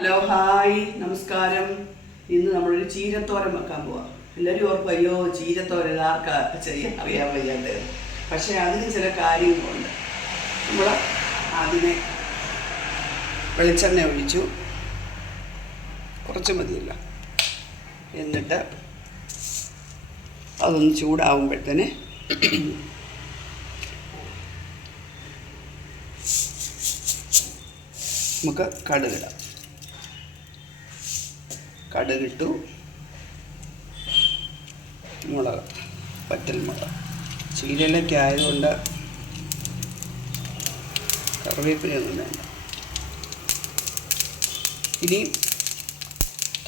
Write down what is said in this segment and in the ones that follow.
Hello hi നമസ്കാരം. ഇന്ന് നമ്മളൊരു ചീരത്തോരൻ വെക്കാൻ പോവാം. എല്ലാവരും ഓർക്കും അയ്യോ ചീരത്തോരൻ ആർക്കാ? ചെയ്യാൻ അറിയാൻ വയ്യാണ്ട്. പക്ഷേ അതിന് ചില കാര്യങ്ങളുണ്ട്. നമ്മൾ അതിനെ വെളിച്ചെണ്ണ ഒഴിച്ചു. കുറച്ച് മതിയല്ല. എന്നിട്ട് അതൊന്ന് ചൂടാവുമ്പോഴത്തേന് നമുക്ക് കടുകിടാം. കടുകിട്ടു. മുളക് പറ്റൽ മുളക്. ചീരയിലൊക്കെ ആയതുകൊണ്ട് കറിവേപ്പിലൊന്നും വേണ്ട. ഇനി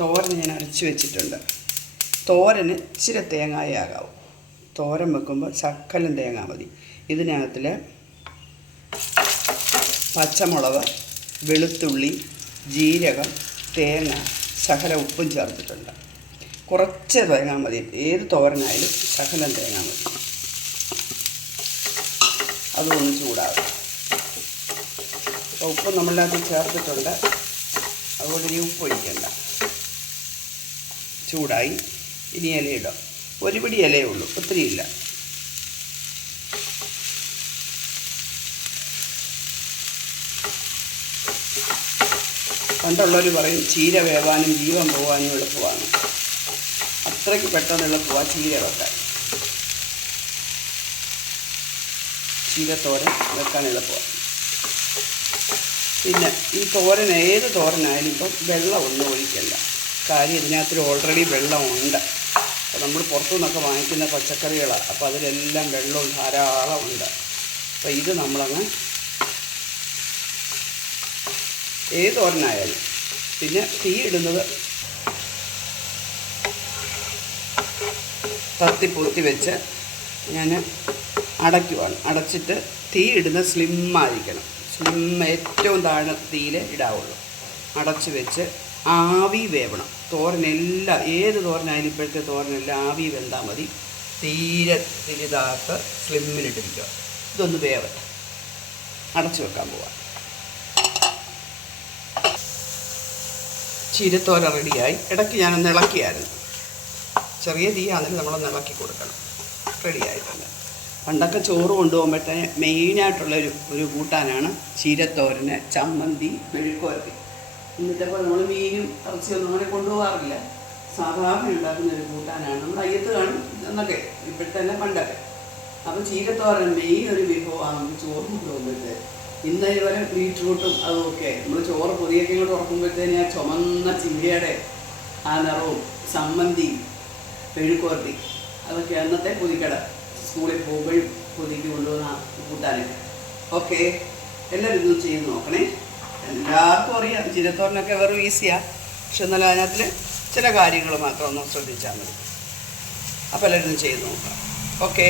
തോരൻ ഞാൻ അരച്ച് വെച്ചിട്ടുണ്ട്. തോരന് ഇച്ചിരി തേങ്ങായാകാവും തോരൻ വെക്കുമ്പോൾ ശക്കലം തേങ്ങ മതി. ഇതിനകത്തിൽ പച്ചമുളക് വെളുത്തുള്ളി ജീരകം തേങ്ങ ശകല ഉപ്പും ചേർത്തിട്ടുണ്ട്. കുറച്ച് തേങ്ങ മതി. ഏത് തോരനായാലും ശകലം തേങ്ങ മതി. അതൊന്ന് ചൂടാകും അപ്പോൾ ഉപ്പ് നമ്മളിനകത്ത് ചേർത്തിട്ടുണ്ട്. അതുകൊണ്ട് ഇനി ഉപ്പ് ഒഴിക്കണ്ട. ചൂടായി. ഇനി ഇലയിടാം. ഒരു പിടി ഇലയേ ഉള്ളൂ. ഒത്തിരി പണ്ടുള്ളവർ പറയും ചീര വേവാനും ജീവൻ പോകാനും എളുപ്പമാണ്. അത്രയ്ക്ക് പെട്ടെന്ന് എളുപ്പമാണ് ചീര വെക്കാൻ. ചീരത്തോരൻ വെക്കാൻ എളുപ്പമാണ്. പിന്നെ ഈ തോരൻ ഏത് തോരനായാലും ഇപ്പം വെള്ളം ഒന്നും ഒഴിക്കല്ല കാര്യം ഇതിനകത്തിൽ ഓൾറെഡി വെള്ളമുണ്ട്. അപ്പോൾ നമ്മൾ പുറത്തു നിന്നൊക്കെ വാങ്ങിക്കുന്ന പച്ചക്കറികളാണ് അപ്പോൾ അതിലെല്ലാം വെള്ളവും ധാരാളം ഉണ്ട് അപ്പോൾ ഇത് നമ്മളങ്ങ് ഏത് തോരനായാലും പിന്നെ തീ ഇടുന്നത് തത്തി പൊത്തി വെച്ച് ഞാൻ അടയ്ക്കുവാണ്. അടച്ചിട്ട് തീ സ്ലിം സ്ലിമ്മായിരിക്കണം സ്ലിം ഏറ്റവും താഴെ തീയിൽ ഇടാവുള്ളൂ. അടച്ച് വെച്ച് ആവി വേവണം. തോരനെല്ലാം ഏത് തോരനായാലും ഇപ്പോഴത്തെ തോരനെല്ലാം ആവി വെന്താൽ മതി. തീരെ തിരിതാത്ത സ്ലിമ്മിലിട്ടിരിക്കുക ഇതൊന്ന് വേവട്ടെ. അടച്ചു വെക്കാൻ പോവാം. ചീരത്തോര റെഡിയായി. ഇടയ്ക്ക് ഞാനൊന്ന് ഇളക്കിയായിരുന്നു. ചെറിയ തീയാണെങ്കിൽ നമ്മളൊന്ന് ഇളക്കി കൊടുക്കണം. റെഡിയായിട്ടുണ്ട്. പണ്ടൊക്കെ ചോറ് കൊണ്ടുപോകുമ്പോഴത്തേന് മെയിനായിട്ടുള്ള ഒരു ഒരു കൂട്ടാനാണ് ചീരത്തോരന് ചമ്മന്തി മെഴുക്കുവരട്ടി. ഇന്നത്തെ നമ്മൾ മീനും ഇറച്ചിയൊന്നും അങ്ങനെ കൊണ്ടുപോകാറില്ല. സാധാരണ ഉണ്ടാക്കുന്ന ഒരു കൂട്ടാനാണ്. നമ്മൾ അയ്യത്ത് കാണും എന്നൊക്കെ ഇപ്പോഴത്തന്നെ പണ്ടൊക്കെ. അപ്പോൾ ചീരത്തോരൻ മെയിൻ ഒരു വിഭവമാണ് ചോറ് കൊണ്ടുപോകുമ്പോഴത്തേക്ക് ഇന്ന് ഇതുവരെ ബീട്രൂട്ടും അതുമൊക്കെ. നമ്മൾ ചോറ് പൊതിയൊക്കെ ഇങ്ങോട്ട് ഉറക്കുമ്പോഴത്തേന് ആ ചുമന്ന ചിങ്കയുടെ ആ നിറവും സമ്മന്തി പെഴുക്കോർത്തി അതൊക്കെ അന്നത്തെ പൊതിക്കട സ്കൂളിൽ പോകുമ്പോഴും പൊതിക്ക് കൊണ്ടുപോകുന്ന കൂട്ടാനൊക്കെ ഓക്കെ. എല്ലാവരും ഇതും ചെയ്ത് നോക്കണേ. എല്ലാവർക്കും അറിയാം ചിരത്തോറിനൊക്കെ വെറും ഈസിയാണ് പക്ഷെ എന്നാലും അതിനകത്തിൽ ചില കാര്യങ്ങൾ മാത്രം ഒന്ന് ശ്രദ്ധിച്ചാൽ മതി. അപ്പോൾ എല്ലാവരും ചെയ്ത് നോക്കാം. ഓക്കെ.